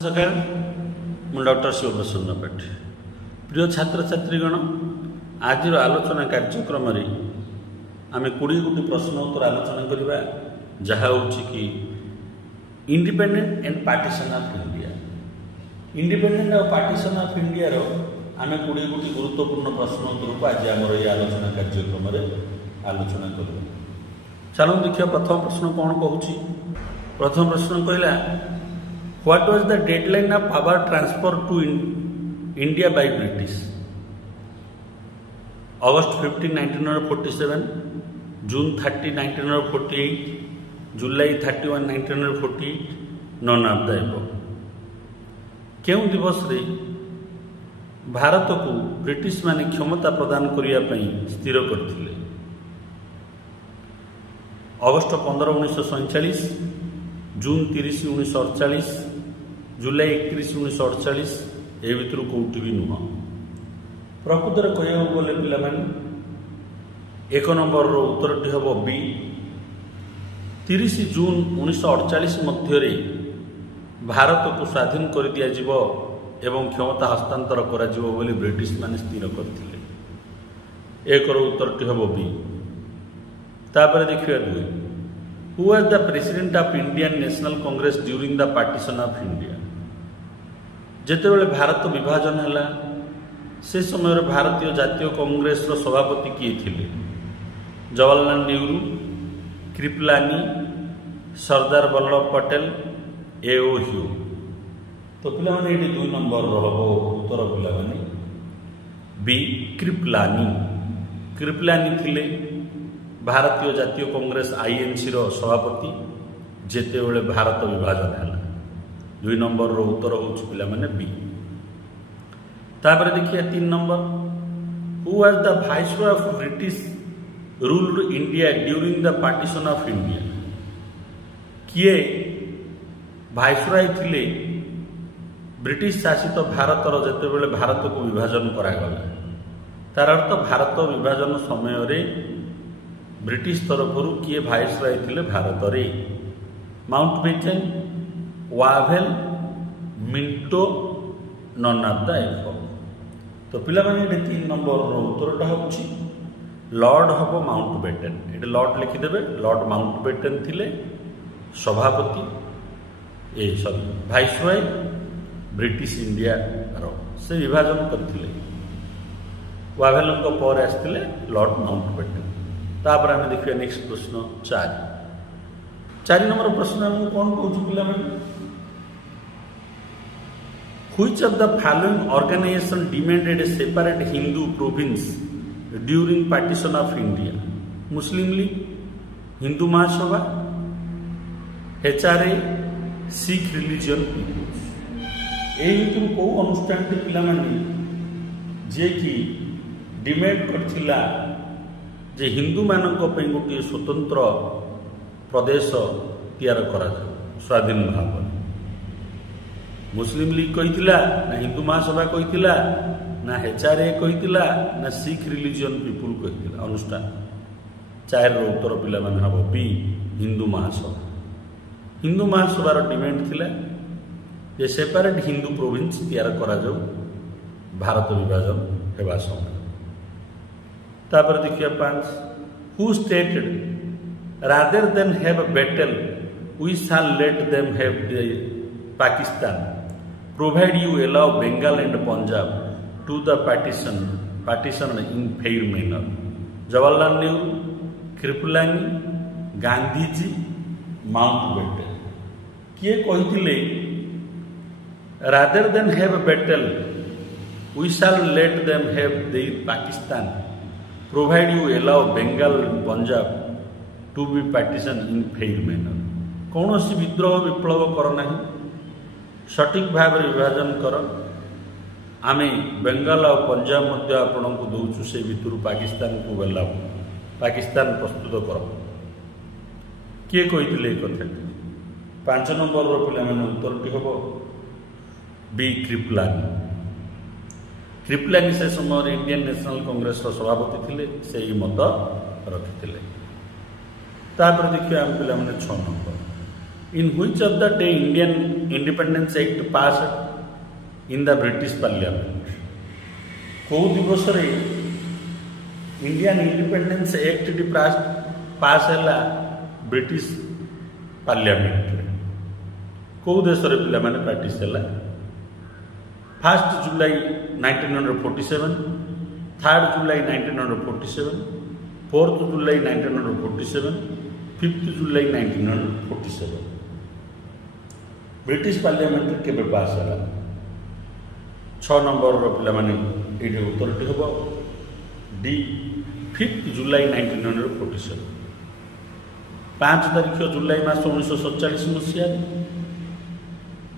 सकाळ मु डॉक्टर शिवप्रसन्न पाठी प्रिय छात्र छात्रीगण आज आलोचना कार्यक्रम आम 20 गोटी प्रश्न उत्तर आलोचना करवा जहाँ कि independent and partition of India. Independent और पार्टीशन ऑफ इंडिया रो आम 20 गोटी गुरुत्वपूर्ण प्रश्न उत्तर को आज आम ये आलोचना कार्यक्रम आलोचना करवा। चलो देखिए प्रथम प्रश्न कौन कहूँ। प्रथम प्रश्न कहला What was the deadline of power transfer to India by British? August 15, 1947, June 30, 1948, July 31, 1948, none of the above. केउं दिवस रे भारत को ब्रिटिश माने क्षमता प्रदान करिया पई स्थिर करथिले? अगस्त 15, 1947, जून 30, 1948, जुलाई 31, 1948 ए भितर कौटी भी नुह। प्रकृतर कह गले पे 1 नंबर उत्तरटी हम बी। 30 जून 1948 मध्य भारत को स्वाधीन कर दिया जिवो एवं क्षमता हस्तांतर करा जिवो बोली ब्रिटिश माने स्थिर करथिले। 1 उत्तरटी हम बी। तापर देखिए 2 Who was the president of Indian National Congress during the partition of India? जेतेबेले Bharat विभाजन है से समय भारतीय जातीय कांग्रेस रो सभापति किए थिले? जवाहरलाल नेहरू, कृपलानी, सरदार वल्लभ पटेल, ए.ओ. ह्यू। तो पिलाने ये 2 नंबर रहो उत्तर पिलाने बी कृपलानी। कृपलानी थिले भारतीय जातीय कांग्रेस आईएनसी रो सभापति जेतेबेले भारत विभाजन है। 2 नंबर रो उत्तर होउछ पिला माने बी। तापर देखिए 3 number who was the viceroy of British ruled India during the partition of India? किए वाइसरॉय थिले ब्रिटिश शासित भारत रो जेतेबेले भारत को विभाजन करा गला? तार अर्थ भारत विभाजन समय रे ब्रिटिश तरफ किए वाइसरॉय थिले भारत रे? Mountbatten, Wavell, Minto, none of the above. तो पिला माने 3 नंबर उत्तरटा होछि लॉर्ड हम माउंटबेटन। ये लॉर्ड लिखिदेवे। लॉर्ड माउंटबेटन थिले सभापति वाइसरॉय ब्रिटिश इंडिया रो से विभाजन करथिले। वावेल पर आसथिले लॉर्ड माउंटबेटन। तापर आम देखिए नेक्स्ट प्रश्न 4 नंबर प्रश्न आम कौन कहूँ पे Which of the following organization demanded a separate Hindu province during partition of India? Muslim League, Hindu Mahasabha, HRA, Sikh Religion Peoples। यही कौ अनुष्ठान पिला जे कि डिमांड करथिला जे हिंदू मानक पे गोटे स्वतंत्र प्रदेश तैयार करा स्वाधीन भाव? मुस्लिम लीग कहिथिला ना हिंदू महासभा कहिथिला ना HRA कहिथिला ना सिख रिलीजियन पीपुल कहिथिला? अनुष्ठान 4 रो उत्तर पिला माने हबो बी हिंदू महासभा। हिंदू महासभार डिमांड थिला जे सेपरेट हिंदू प्रोविंस तैयार करा जाऊ भारत विभाजन हेबा समय। तापर देखिए 5 Who stated rather than have a battle we shall let them have the Pakistan provide you allow Bengal and Punjab to the partition in fair manner? Jawaharlal Nehru, Kripalani, Gandhi ji, Mountbatten. किए कहिथिले rather than have a battle we shall let them have the Pakistan provide you allow Bengal and Punjab to be partition in fair manner? कौन सी विद्रोह विप्लव कर नहीं, सठिक भाव विभाजन कर। आमे बेंगाल और पंजाब मध्य आपण को दौचु से भितर पाकिस्तान को गला पाकिस्तान प्रस्तुत कर। किए कही कथा? 5 नंबर पे उत्तरटी हम बी कृपलानी। कृपलानी से समय इंडियन नेशनल कांग्रेस सभापति थिले, से ही मत रखिथिले। तापर देखिए आम पे 6 number In which of the day Indian Independence Act passed in the British Parliament? कौ दिवस रे Indian independence act T pass है ब्रिटिश पार्लियामेंट रे कौ देश रे पिला माने पार्टिस है 1 जुलाई 1947, 3 जुलाई 1947, 4 जुलाई 1947, 5 जुलाई 1947 ब्रिटिश पार्लियामेंट केबे पास है 6 नंबर पिला माने ये उत्तरटी हम डी 5 जुलाई 1947 5 तारीख जुलाई मास 1947 मसीह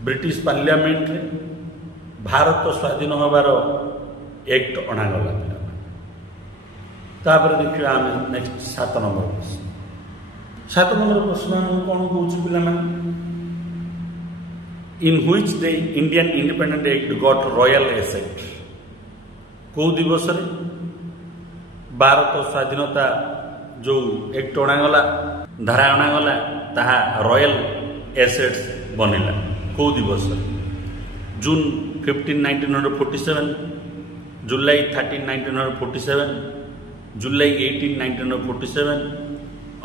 ब्रिटिश पार्लियामेंट रे भारत स्वाधीन होबार एक्ट अणागला तापर देखिए आम नेक्स्ट 7 नंबर प्रश्न 7 नंबर प्रश्न कौन कौन पिला in which the Indian independent act got royal asset कौ दिवस रे भारत स्वाधीनता जो एक्ट अणागला धारा अणागला ताहा रॉयल एसेट्स बनिला कौ दिवस जून 15 1947, जुलाई 13 1947, जुलाई 18 1947,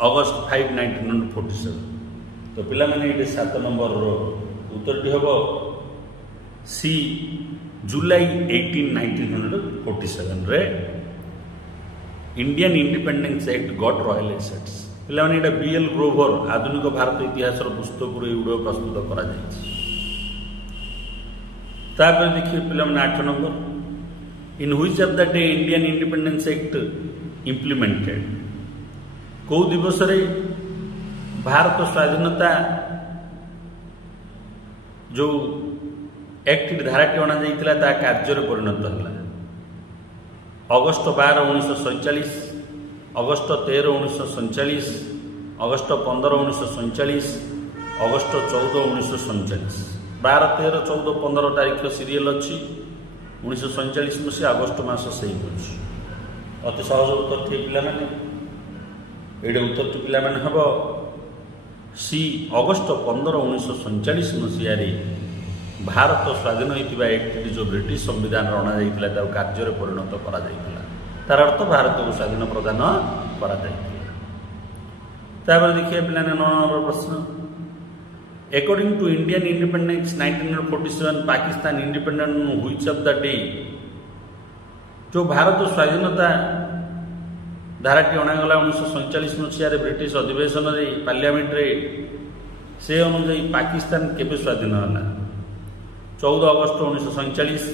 अगस्त 5 1947 तो पिला माने ये 7 नंबर उत्तरटी हम सी जुलाई 18 1947 रे Indian independence act got royal assets पिला माने ये बीएल ग्रोवर आधुनिक भारत इतिहास पुस्तक वीडियो प्रस्तुत करा जायछि तापर देखिए पिला माने 8 number in which of the day Indian independence act implemented कौ दिवस रे भारत स्वाधीनता जो एक्ट धाराटी अणा जाइतिला ता कार्य परिणत है अगस्त 12 1947, अगस्त 13 1947, अगस्त 15 1947, अगस्त 14 1947 12, 13, 14, 15 तारीख सीरियल अच्छी 1947 मसीहा अगस्त मास से अति सहज उत्तर थे पाने ये उत्तर पिला हम सी अगस्त 15 1947 मसीह भारत स्वाधीन होता एक्ट जो ब्रिटिश संविधान अणा जाता कार्य परिणत करा तार अर्थ भारत को स्वाधीन प्रदान करा देखिए पिला 9 नंबर प्रश्न According to Indian independence 1947, Pakistan independent on which of the day जो भारत स्वाधीनता धाराटी अणागला 1947 मसीह ब्रिटिश अधिवेशन पार्लियामेंट रे से अनुजाई पाकिस्तान केबे स्वाधीन होला 14 अगस्त 1947,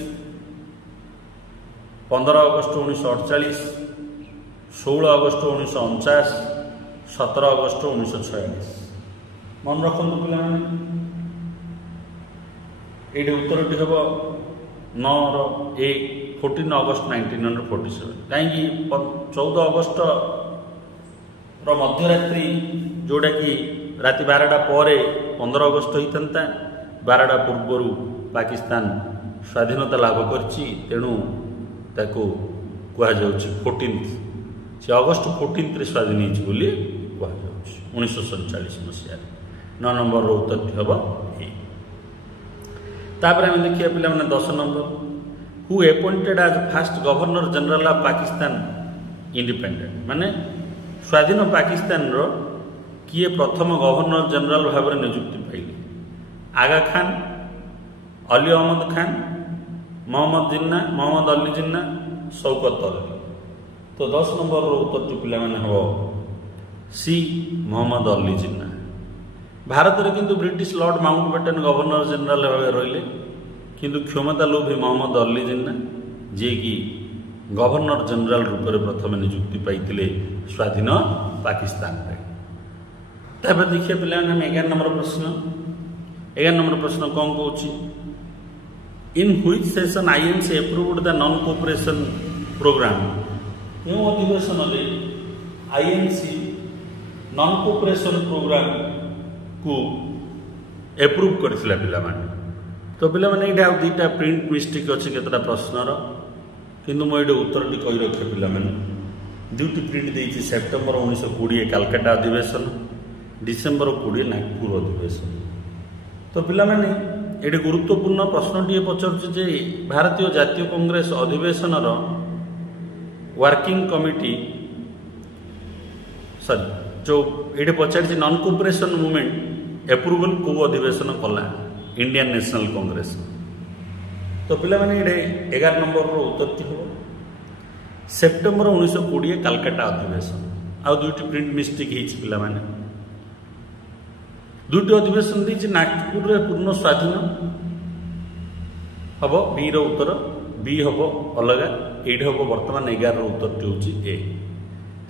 15 अगस्त 1948, 16 अगस्त 1949, 17 अगस्त 1946 मन रखु पे ये उत्तरटी हम 14 अगस्त 1947 कहीं 14 अगस्त मध्यरात्रि जोटा कि राति 12टा पर 15 अगस्त होता 12टा पूर्वर पाकिस्तान स्वाधीनता लाभ करछि तेणु ताको कहा जाउछि 14 से अगस्त 14 रे स्वाधीन होछि बोली कहा जाउछि 1947 मसीहा 9 नंबर उत्तर हम तापर आम देखिए पिला 10 number who appointed as first governor general of Pakistan independent माने स्वाधीन पाकिस्तान रो किए प्रथम गवर्नर जनरल भाव में नियुक्ति पाइले आगा खान, अली अहमद खान, मोहम्मद जिन्ना, मोहम्मद अली जिन्ना, शौकत अली तो 10 नंबर उत्तर पिला हम सी मोहम्मद अली जिन्ना भारत में किंतु British Lord Mountbatten governor general भाव रहिले किंतु क्षमता लोभी मोहम्मद अली जिन्ना जी कि गवर्नर जनरल रूप में प्रथम नियुक्ति पाई स्वाधीन पाकिस्तान रे तब देखिए पिला 11 नंबर प्रश्न 11 नंबर प्रश्न कौन कौन in which session INC approved the non cooperation programme यो अधिवेशन रे आईएनसी नॉन कोऑपरेशन प्रोग्राम को एप्रूव करथिला पिला माने तो पिला माने इटा दुईटा प्रिंट मिस्टेक अछि केतटा प्रश्नर किंतु मो ये उत्तरटी कही रखे पिला माने दुईटी प्रिंट देइछि सेप्टेम्बर 1920 कलकत्ता अधिवेशन डिसेम्बर 20 नागपुर अधिवेशन। तो पिलामाने ये गुरुत्वपूर्ण प्रश्नटीए पचारुचे भारतीय जातीय कांग्रेस अधिवेशन वर्किंग कमिटी सॉरी जो ये पचार नॉन कोऑपरेशन मूवमेंट एप्रूवल को अधिवेशन कला इंडियन नेशनल कांग्रेस। तो पिलामाने ये 11 नंबर उत्तर हम सेप्टेम्बर 1920 कालकाटा अधिवेशन। आ दुईटी प्रिंट मिस्टेक पिलामाने दुईटी अधिवेशन दी नागपुर रे पूर्ण स्वाधीन हम बी उत्तर बी हम अलग ये हम बर्तमान 11 उत्तर हूँ ए।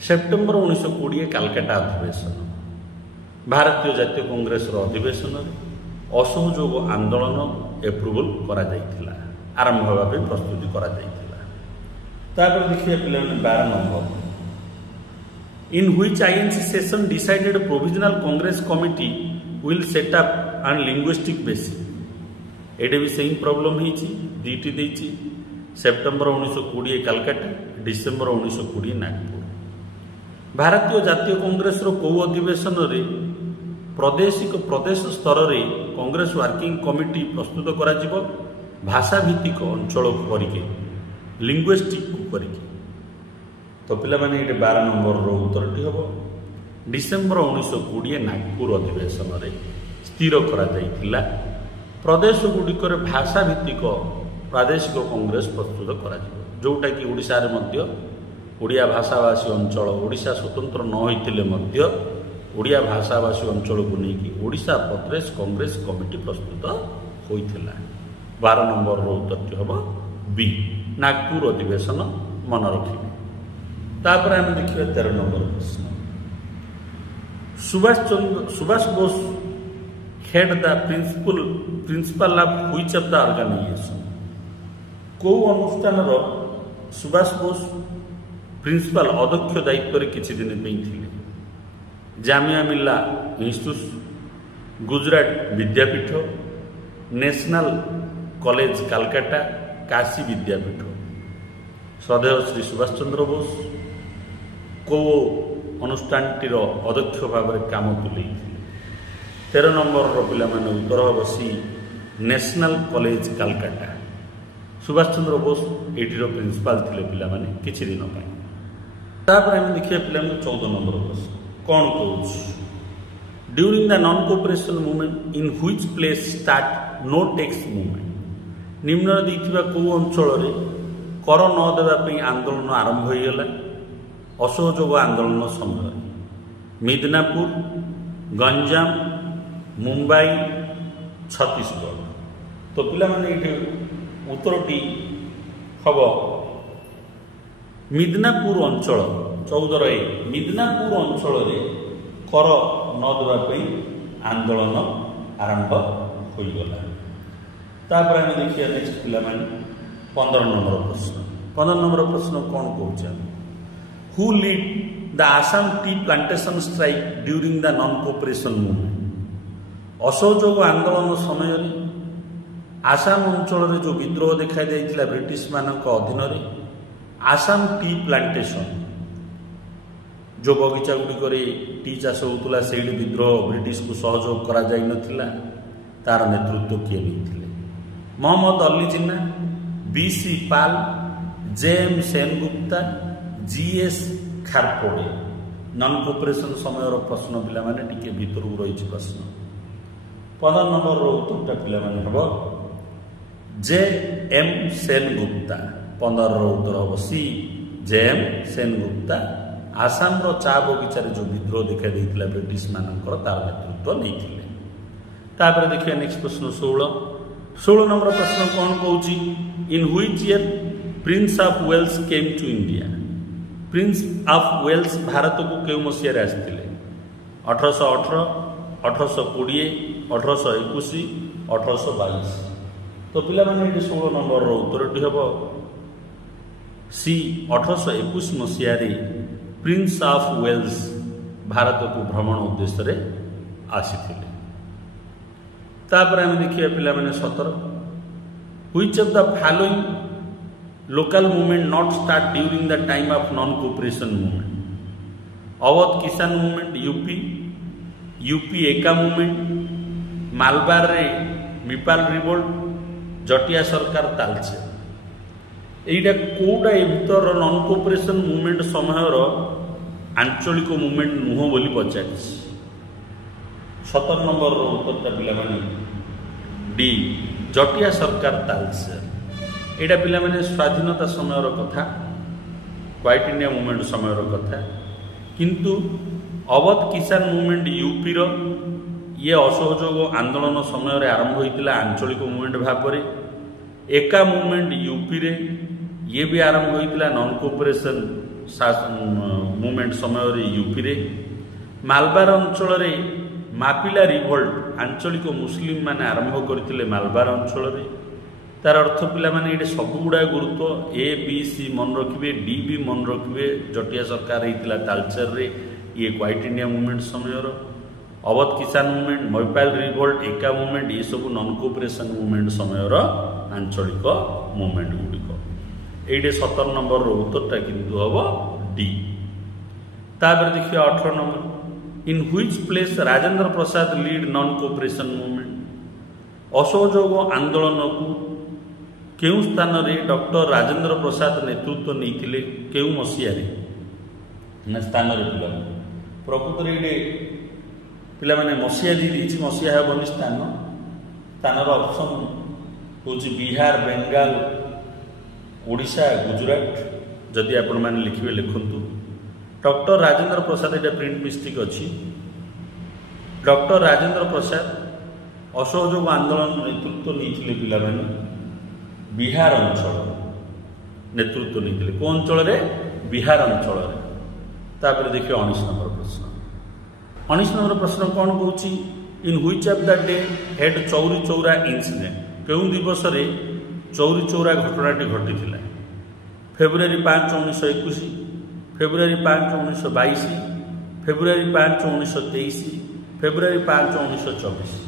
सेप्टेम्बर 1920 कालकाटा अधिवेशन भारतीय जातीय कांग्रेस अधिवेशन असहयोग आंदोलन एप्रूवल करा जाइथिला आरंभ होगा प्रस्तुति करा जाइथिला। तापर देखिए पिला 12 number in which INC session decided provisional Congress committee will set up and linguistic basic. एडे भी सेम प्रॉब्लम हिची दीटी देची सेप्टेम्बर 1920 कालकाटा डिसेम्बर 1920 नागपुर। भारतीय जातीय कांग्रेस को अधिवेशन रे प्रदेश स्तर रे कांग्रेस वर्किंग कमिटी प्रस्तुत करा जिवो भाषा भित्तिक अंचल को करिके लिंग्विस्टिक को करिके। तो पिला माने ये 12 नंबर रो उत्तरटी हम डिसेम्बर 1920 नागपुर अधिवेशन रे स्थिर करा जाइथिला प्रदेश गुड़िकर भाषा भित्तिक प्रादेशिक कांग्रेस प्रस्तुत करा जिवो जोटा कि ओडिशा रे मध्य ओडिया भाषाभाषी अंचल ओडिशा स्वतंत्र न होइतिले मध्य ओडिया भाषाभाषी अंचल को लेकिन ओडिशा प्रदेश कांग्रेस कमिटी प्रस्तुत होइथिला। 12 नंबर रो उत्तरटी हम बी नागपुर अधिवेशन मन रखिबे। तापर हम देखिए 13 नंबर प्रश्न Subhash Bose head the principal of which of the organisation. को अनुष्ठान सुभाष बोस प्रिंसिपल अध्यक्ष दायित्व रे किछि दिन पे थिले जामिया मिल्ला institute Gujarat Vidyapith national college Calcutta Kashi विद्यापीठ। श्रद्धेय श्री सुभाष चंद्र बोस को अनुष्ठानटीर अध्यक्ष भाव में काम तुले। 13 नंबर पिला माने उत्तर हम सी national college Calcutta. Subhash Chandra Bose एटीर principal थिले पिला माने किछि दिन पय। तापर हम देखिए पिला माने 14 नंबर प्रश्न कौन कहूछ during the non cooperation movement in which place start no tax movement. निम्न दैथिबा को अंचल रे कर न देबा पई आंदोलन आरंभ होई गेला असहयोग आंदोलन समय मिदनापुर गंजाम मुंबई छत्तीसगढ़। तो पिला माने ये उत्तरटी हम मिदनापुर अंचल 14 मिदनापुर अंचल रे कर न देबा पई आंदोलन आरंभ होई गेला। तापर हम देखिए नेक्स्ट पिला माने 15 नंबर प्रश्न 15 नंबर प्रश्न कौन कहूछ who lead the Assam tea plantation strike during the non cooperation movement. असहयोग आंदोलन समय आसाम अंचल रे जो विद्रोह देखा जाइतिला ब्रिटिश मानक अधीन रे आसाम टी प्लांटेशन जो बगीचा गुड़िक टी चाष होता से विद्रोह ब्रिटिश को सहयोग करा जाई नथिला तार नेतृत्व किए नहीं Mohammad Ali Jinnah BC Pal JM Sengupta GS Kharpode. Non cooperation समय प्रश्न पिला माने टिके भीतर रही प्रश्न 15 नंबर उत्तरटा पिला माने हम जेएम सेनगुप्ता। 15 उत्तर हम सी जेएम सेनगुप्ता आसाम रो चा बगीचार जो विद्रोह देखा देइतिला ब्रिटिश मानकर तार नेतृत्व नहीं। तापर देखिए नेक्स्ट प्रश्न 16 नंबर प्रश्न कौन कहूची in which year prince of Wales came to India. Prince of Wales Bharat को केउ मसीह आसते 1818 1820 1821 1822। तो पिला माने 16 नंबर उत्तरटी हम सी 1821 मसीह प्रिंस ऑफ वेल्स भारत को भ्रमण उद्देश्य रे आसीथिले। तापर हम देखिए पिला माने 17 which of the following local movement not start during the time of non cooperation movement. Awadh किसान मूवमेंट यूपी यूपी एका मूवमेंट, मालबार रे मिपाल रिवोल्ट, जटिया सरकार तालचेर। एटा कोटा ए भीतर नॉन कोऑपरेशन मूवमेंट समयर आंचलिक मूवमेंट नुह बोली पचारि। 17 नंबर उत्तरटा पिला माने डी जटिया सरकार तालचेर। एटा पिला माने स्वाधीनता समयर कथा, क्वाइट इंडिया मूवमेंट समयर कथा। किंतु अवध किसान मूवमेंट यूपी रो ये असहयोग आंदोलन समय आरंभ होता आंचलिक मूवमेंट भाव में। एका मूवमेंट यूपी रे ये भी आरंभ होता नॉन कोऑपरेशन मूवमेंट समय यूपी रे। मालबार अंचल रे मापिला रिवोल्ट आंचलिक मुस्लिम माने आरंभ करथिले मालबार अंचल रे। तार अर्थ पिला माने ये सब गुड़ा गुरुत्व ए बी सी मन रखिए, डी भी मन रखिए। जटिया सरकार होता तालचेर रे, ये क्वाइट इंडिया मूवमेंट समय। अवध किसान मूवमेंट, मैपाल रिवोल्ट, एका मूवमेंट ये सब नॉन कोऑपरेशन मूवमेंट समय आंचलिक मूवमेंट गुड़िक। ये 17 नंबर उत्तरटा किंतु हम डी। तापर देखिए 18 number, in which place Rajendra Prasad lead non cooperation movement. असहयोग आंदोलन को केउं स्थान रे डॉक्टर राजेंद्र प्रसाद नेतृत्व नहीं केउं मसीहा ना स्थान रे पिला प्रकृत रे पिला माने मसीहा दी मसीहा हेबनी स्थानर ऑप्शन हूँ बिहार, बेंगाल, ओडिशा, गुजरात। जदि आपण मैंने लिखिए लिखुंतु डॉक्टर राजेंद्र प्रसाद, ये प्रिंट मिस्टेक अच्छी। डॉक्टर राजेंद्र प्रसाद असहयोग आंदोलन नेतृत्व नहीं पिला माने बिहार अंचल नेतृत्व नहीं। कौ अंचल रे? बिहार अंचल। तापर देखिए 19 नंबर प्रश्न। 19 नंबर प्रश्न कौन कहूँ, in which of the day head Chauri Chaura incident. केउं दिवस रे चौरी चौरा घटनाटी घटी? फेब्रुआरी 5, 1921, फेब्रुआरी 5, 1922, फेब्रुआरी 5, 1923, फेब्रुआरी 5, 1924।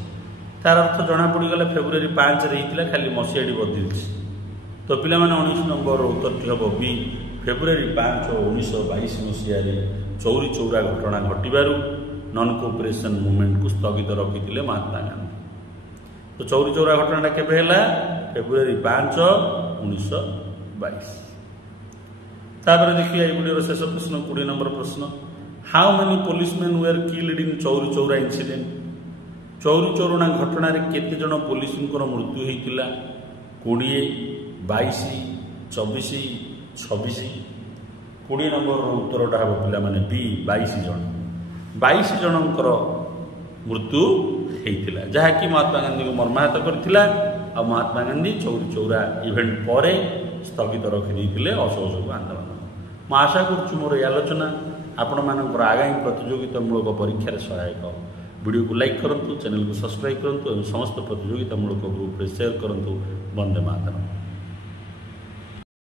तार अर्थ जना पड़गला फेब्रुआरी 5 रे होता, खाली मसीहाटी बदली। तो पिला माने 19 नंबर उत्तरटी हम बी फेब्रुआरी 5, 1922 मसीह चौरी चौरा घटना घटू नॉन कोऑपरेशन मूवमेंट को स्थगित रखी महात्मा गांधी। तो चौरी चौरा घटना केबे हैला? फेब्रुआरी 5, 1922। तापर देखिए वीडियो शेष प्रश्न 20 नंबर प्रश्न, how many policeman where killed in Chauri Chaura incident. Chauri Chaura घटना केते जन पुलिस मृत्यु होता? 20, 22, 24, 26। 20 नंबर उत्तरटा हम पिला माने बी 22 जन। 22 जनकर मृत्यु होता, जहाँकि महात्मा गांधी को मर्माहत करथिला। आ महात्मा गांधी चौरी चौरा इवेंट पर स्थगित रखिदे असहयोग आंदोलन। मैं आशा करुँ मोर ये आलोचना आपण मानकर आगामी प्रतियोगितामूलक परीक्षार सहायक। वीडियो को लाइक करूँ, चैनल को सब्सक्राइब करूँ और समस्त प्रतियोगितामूलक ग्रुप में शेयर करूँ। वंदे मातरम।